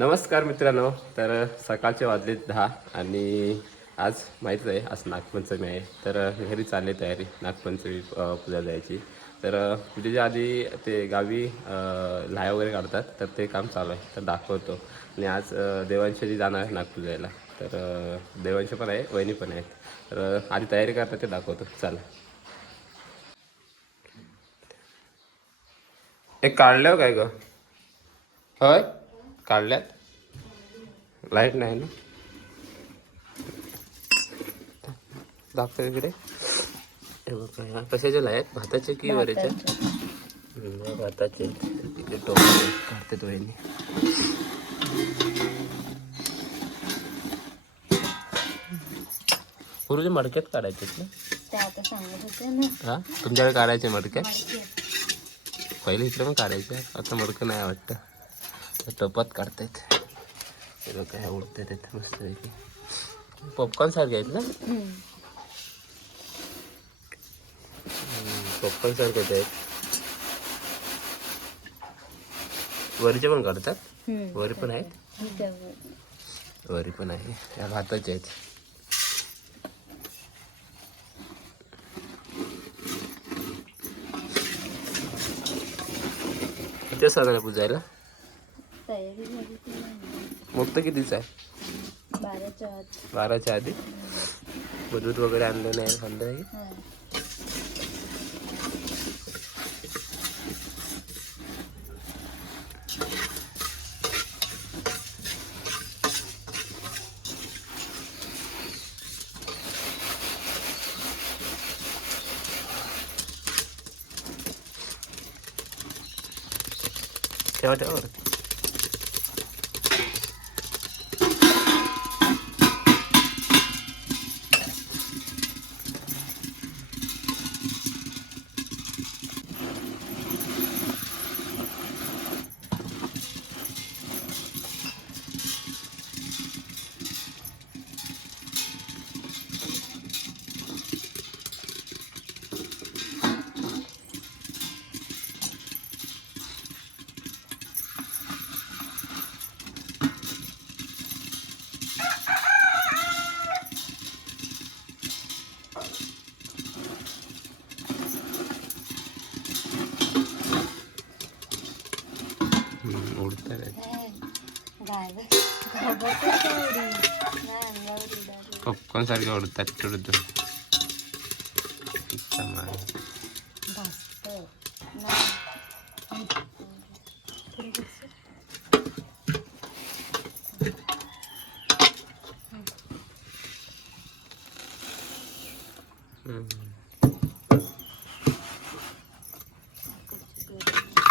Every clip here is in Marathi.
नमस्कार मित्रांनो. तर सकाळचे वाजले 10 आणि आज माहीतच आहे आज नागपंचमी आहे. तर घरी चालली तयारी नागपंचमी पूजा जायची. तर पूजेच्या आधी ते गावी लाह्या वगैरे काढतात, तर ते काम चालू आहे, तर दाखवतो. आणि आज देवांशी जाणार आहे नागपूजायला. तर देवांशी पण आहे, वहिनी पण आहेत. तर आधी तयारी करतात ते दाखवतो. चला. एक काढल्यावर काय ग? होय काढल्यात. लाईट नाही ना, दाखव इकडे. हे बघा, ह्या कशाच्या आहेत? भाताचे की वरेच्या? भाताचे. इकडे टोपले काढतात वहिनी. पूर्वीच्या मडक्यात काढायचे ना? ते आता सांगत होते ना. हा, तुमच्याकडे काढायचे मडक्यात? पहिले इकडे पण काढायचे, आता मडकं नाही वाटतं. टोपात काढतायत. हे बघा, ह्या उडतात येत मस्त पैकी. पॉपकॉर्न सारखे आहेत ना? पॉपकॉर्न सारखेच आहेत. वरीचे पण काढतात? वरी पण आहेत? वरी पण आहे. त्या भाताचे आहेत. किती साधारण पूजायला? तयारी झाली की मुहूर्त कितीचा आहे? 12च्या आधी. दूध वगैरे आणलं नाही? आणलं आहे. ठेवा ठेवा. पॉपकॉर्न सारखे उडतात. तुडतो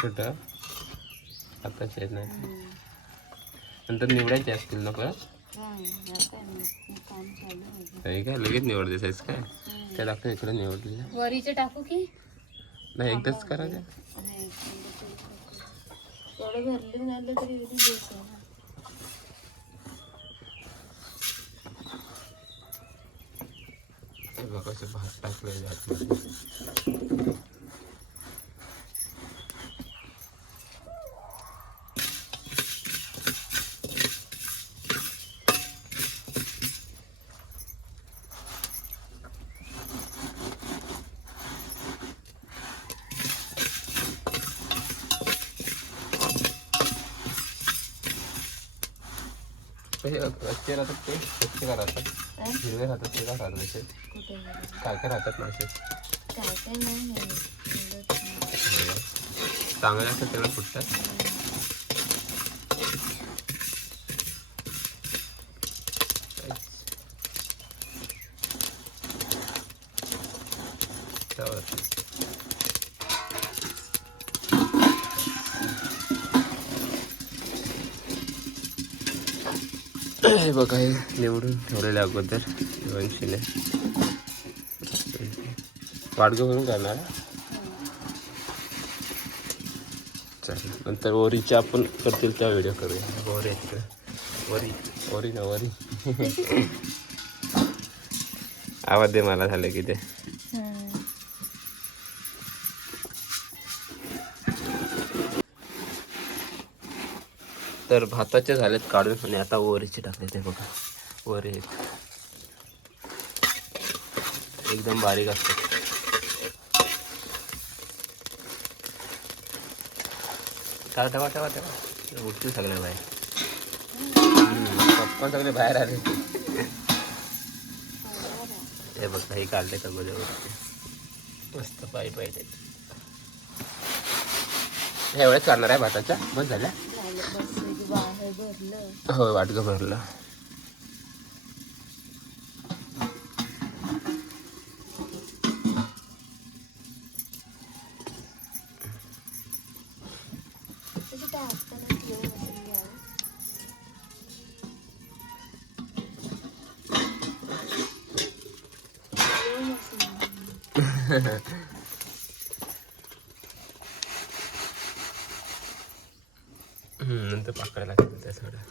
छोटं आताच येत नाही. नंतर निवडायचे असतील ना परत? काय लगेच निवडते साईज काय? त्या दाखव इकडे निवडलेल्या. वरीचे टाकू की नाही, एकदाच करा द्या. थोडं भरली झालं तरी ना. बघा कसे भात टाकले आतमध्ये. कच्चे राहतात ते कच्चे का राहतात? हिरवे राहतात ते का राहतात असे? काय काय राहतात ना असे? काय नाही चांगले असतात तेवढं फुटतात. हे बघा, हे निवडून ठेवलेले अगोदर वंशीने वाडगं भरून करणार. चालेल, नंतर वरीचे आपण करतील त्या व्हिडिओ करूया. वरी वरी वरी ना वरी. आवाज दे मला झालं की ते. तर भाताचे झालेत काढून आणि आता वरीचे टाकले ते बघा. वरी एकदम बारीक असतात. ठेवा उठतील सगळे बाहेर. पप्पा सगळे बाहेर आले. हे बघा हे काढले का गोद्यावरती मस्त पायी पाहिजे. ह्या वेळेस काढणार आहे भाताच्या. बस झाल्या. हो वाटकं भरलं. नंतर पाकायला लागेल त्या सगळ्या.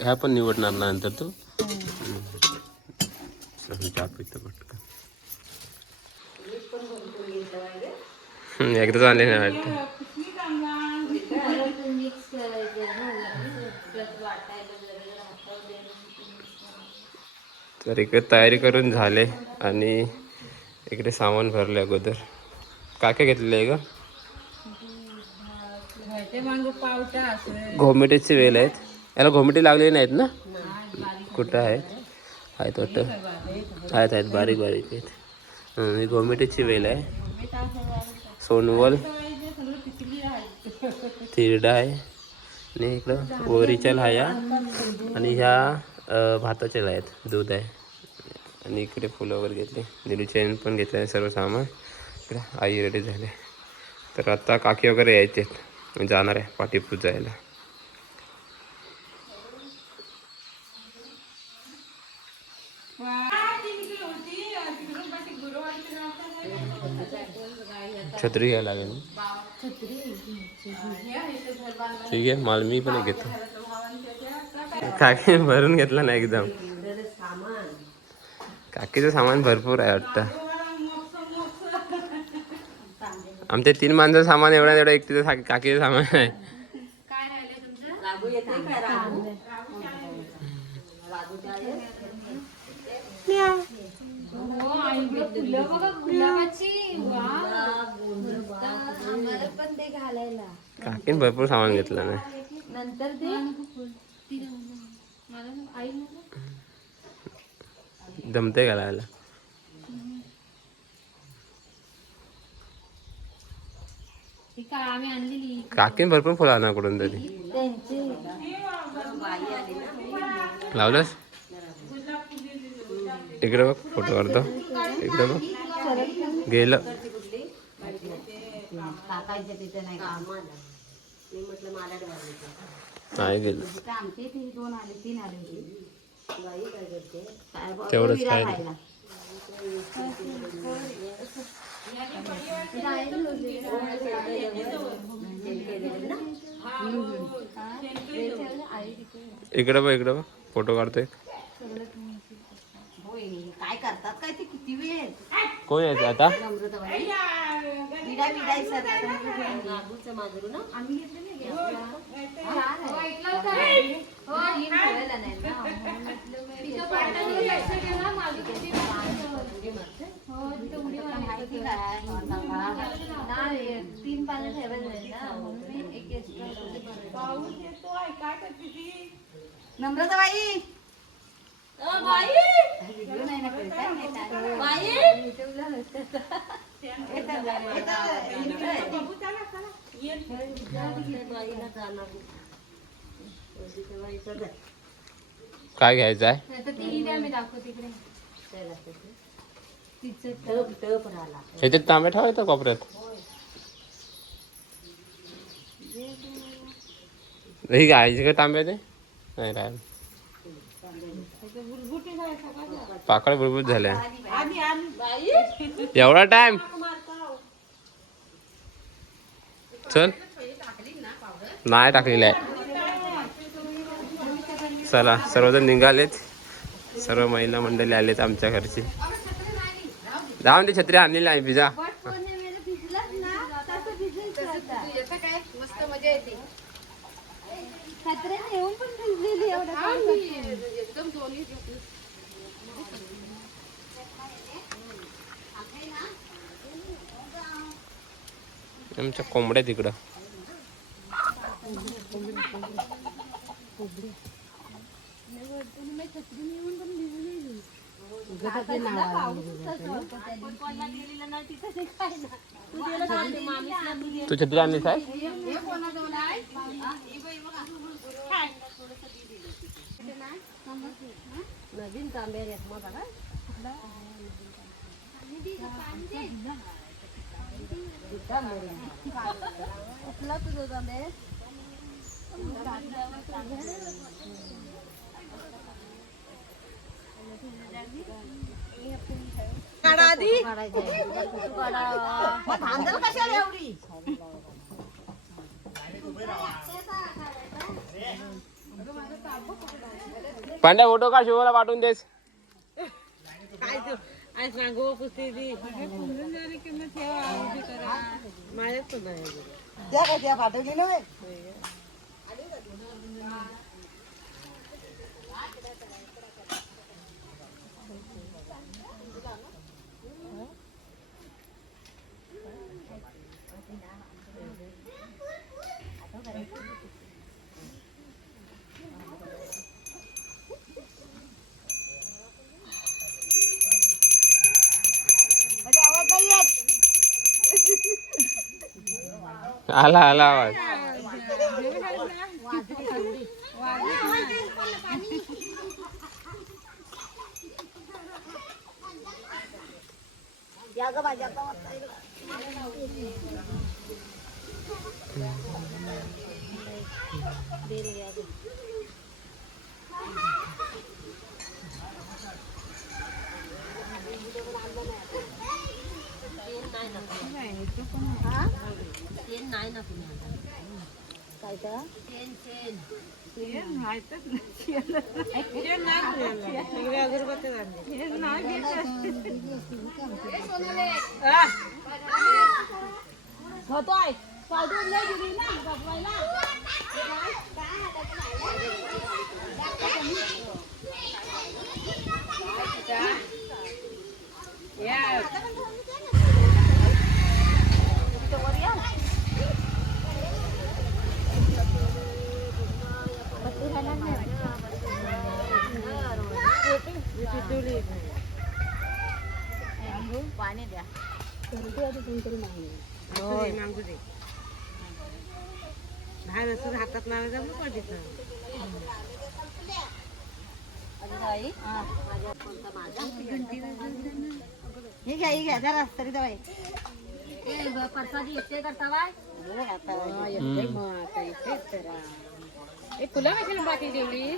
ह्या पण निवडणार ना नंतर तू. चहा पितो पटकन. एकदाच आणले नाही वाटतं. तर इकडे तयारी करून झाले आणि इकडे सामान भरले अगोदर. काय काय घेतलेलं आहे ग? घोमिटेची वेल आहेत. याला घोमिटे लागलेली नाहीत ना? कुठं आहेत? आहेत वाटतं. आहेत बारीक बारीक आहेत. ही घोमिटेची वेल आहे. सोनवल तिरडा आहे आणि इकडं वरीच्या लाया आणि ह्या भाताच्या लाया आहेत. दूध आहे आणि इकडे फुलं वगैरे घेतली. निलू चेन पण घेतलं आहे. सर्व सामान इकडे आई रेडी झाले. तर आता काकी वगैरे यायचे जाणार आहे पाठी पूजायला. छत्री घ्यायला लागेल. ठीक आहे माल मी पण घेतो. काकी भरून घेतला ना एकदम. काकीचं सामान भरपूर आहे वाटतं. आमच्या 3 माणसाचं सामान एवढं एकटीचं काकीचं सामान आहे. काकीन भरपूर सामान घेतलं ना. जमते घालायला. काकीन भरपूर फुलं आणा कुठून तरी. लावलंस इकडे बघ. फोटो काढतो. इकडे बघ गेलं. नाही गेलं तेवढंच काय. इकडे बघ फोटो काढतोय. काय करतात काय ते किती वेळ. कोण यायचं आता? नम्रताबाई काय घ्यायचं आहे? ह्याच्यात तांब्या ठेवायचं कोपऱ्यात. ही घ्यायची का तांब्या? ते नाही राहील. पाकळ बुरबुर झाल्या. एवढा टाइम चल नाही टाकलेला आहे. चला सर्वजण निघालेत. सर्व महिला मंडळी आलेत आमच्या घरची. जाऊन ते छत्री आणलेली आहे. पिझ्झा आमच्या कोंबड्या तिकडं. तू छत्री आणलीस आहे? नवीन तांबे रे मग बघा कुठला तुझं तांबे कशाला एवढी पांड्या फोटो का शिवाला पाठवून देस. काय तू आज सांगू पुसते ती माझ्याच त्या काय त्या पाठवली ना आला आला आवाज. या ग माझ्या होतोय पावडर लय दिली ना बसवायला पाणी द्या मागू दे बाहेर असं हातात नाव जमलं पाहिजे हे घ्या ही घ्या जरा तरी दवाई तुला कशाला बाकी जेवली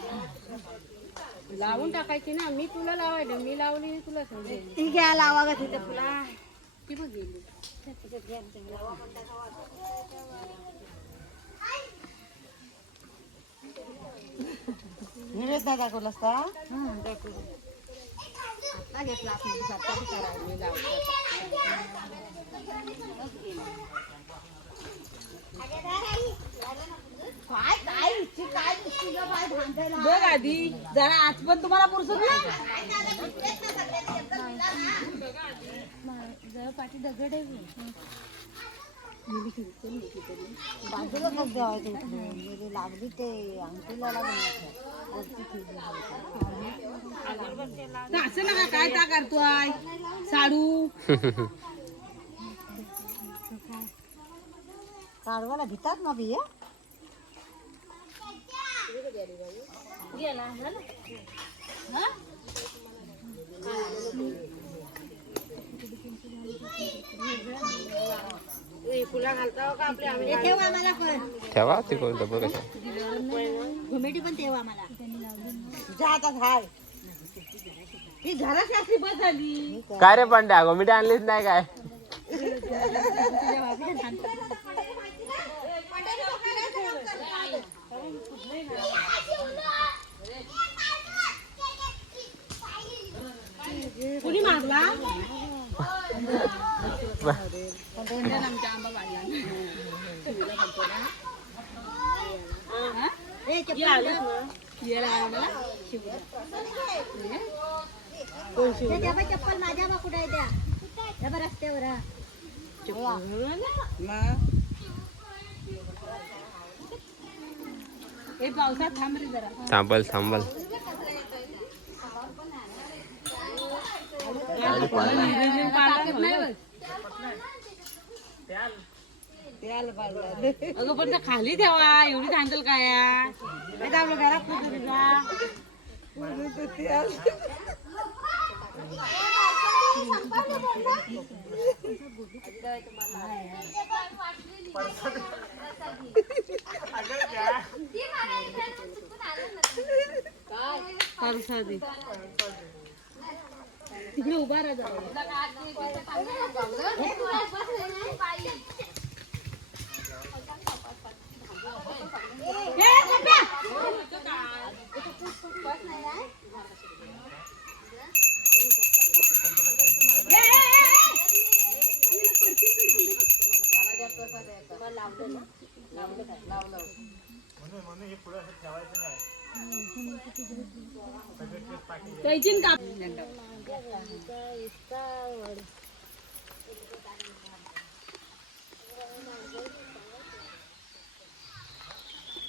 लावून टाकायची ना. मी तुला लावायला मी लावली तुला समजेल. ती घ्या लावा ग तिथे तुला ती बघ गेली. निवेद नाही दाखवलं असता आता घेतला आपण चपाती करायला मी लावतो. काय काय इच्छी काय दिसती ग बाय भांडायला बघ आधी जरा आज पण तुम्हाला पुरसत ना जरा पाठी दगड आहे बाजूला मग जेवायचं लागली ते अंकुला असं नका काय ता करतोय साडू. काढवायला घेतात मग हे गेला फुला घालता का आपल्या ठेवा आम्हाला पण ठेवा ते कोण डबल कशा. घुमेटी पण ठेवा आम्हाला तुझ्या हातात हाय ही घरासाठी बस झाली. काय रे पांड्या गोमिटी आणलीच नाही काय. कुणी मारला आंबा चप्पल माझ्या बा कुठे आहे त्या बा रस्त्यावर हा. पावसात थांब रे जरा. थांबल थांबल. अगं पण खाली ठेवा एवढी सांगेल काय आपल्या घरात तिकडे उभा राहा.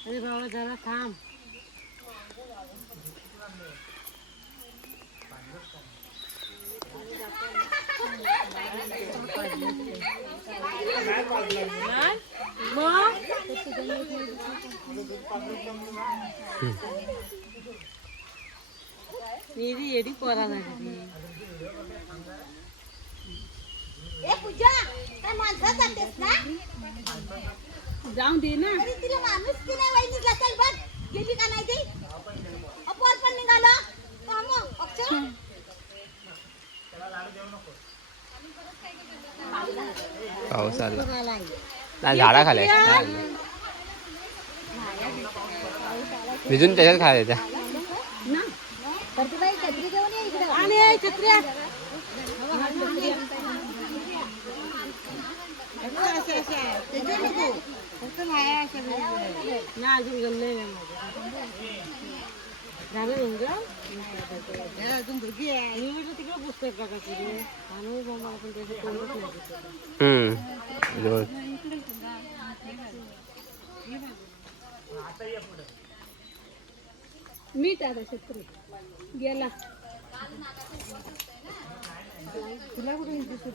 अरे बाबा जरा थांब. मेरी एडी पोरा लागली. ए पूजा काय माणसात जातेस ना जाऊन दे ना. अरे तिला माणूस की नाही वहिनीला चल बघ गेली का नाही ती अपोर पण निघाला काम अक्षर पाऊस आला नाही झाडाखाली भिजून त्याच्यात खायला त्या. तर तू बाई छत्री घेऊन ये इकडे आणि छत्र्या ना अजून गल्ले झालं अजून दुधी आहे. मी म्हटलं तिकडे पुस्तक का आणि मला पण त्याचं तोंडच नाही मीठ आता छत्री गेला. तुला कुठे दिसतो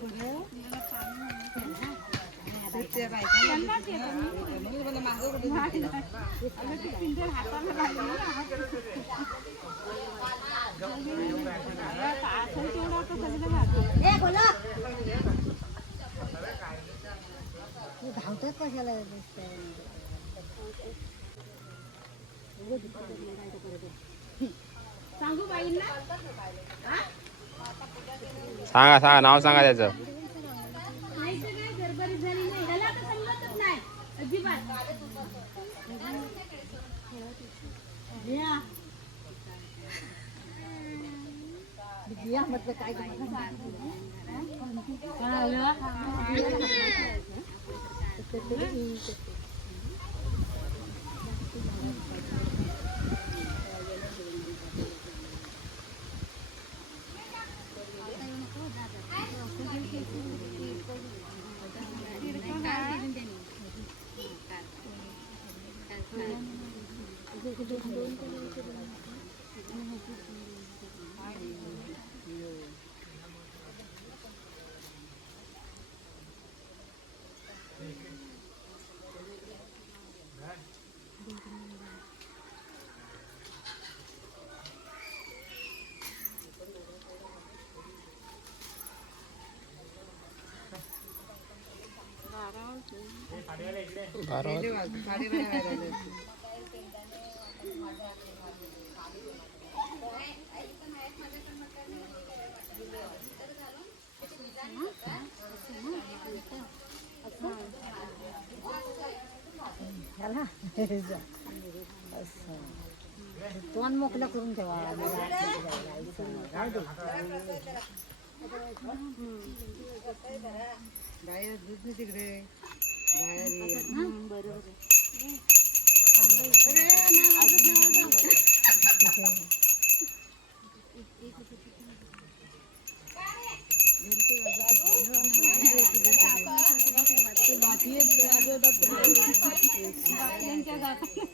धावतात कशाला सांगू बाईंना सांगा सांगा नाव सांगा त्याचं. नाही तर काय गडबडीत झाली नाही ह्याला तर समजतच नाही अजिबात. या म्हटलं काय तोंड मोकळं करून ठेवा. दूध तिकडे बरोबर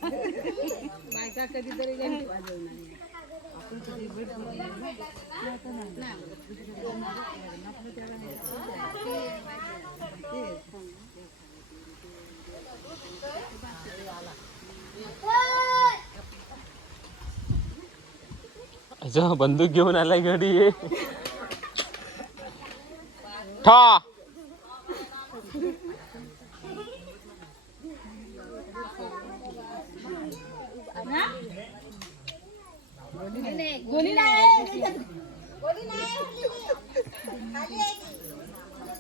बायका कधीतरी घंटी वाजवणार. अच्छा बंदूक घेऊन आलाय घडी ये ठा गोली नाही गोली नाही खाली आहे ती.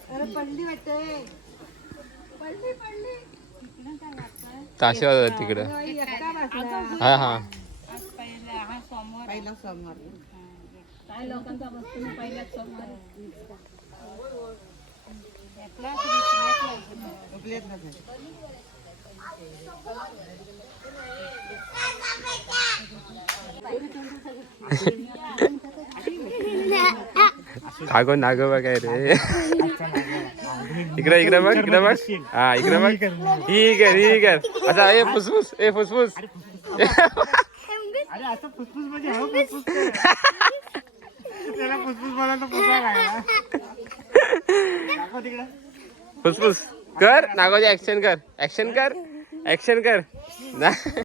अरे पडली वाटते पडली पडली ताशे वाजवतात तिकडं हा हा पहिला सोमवार काय लोकांचा वस्तू पहिल्याच सोमवार नागो नागो बघ काय रे इकडे इकडे बघ इकडे बघ हा इकडे बघ ही कर असा ए फुसफुस ए फुसफुस अरे असं फुसफुस म्हणजे हो फुसफुस त्याला फुसफुस बोला तर फुसा काय दाखव तिकडं फुसफुस कर नागोजी ऍक्शन कर ऍक्शन कर ऍक्शन कर ना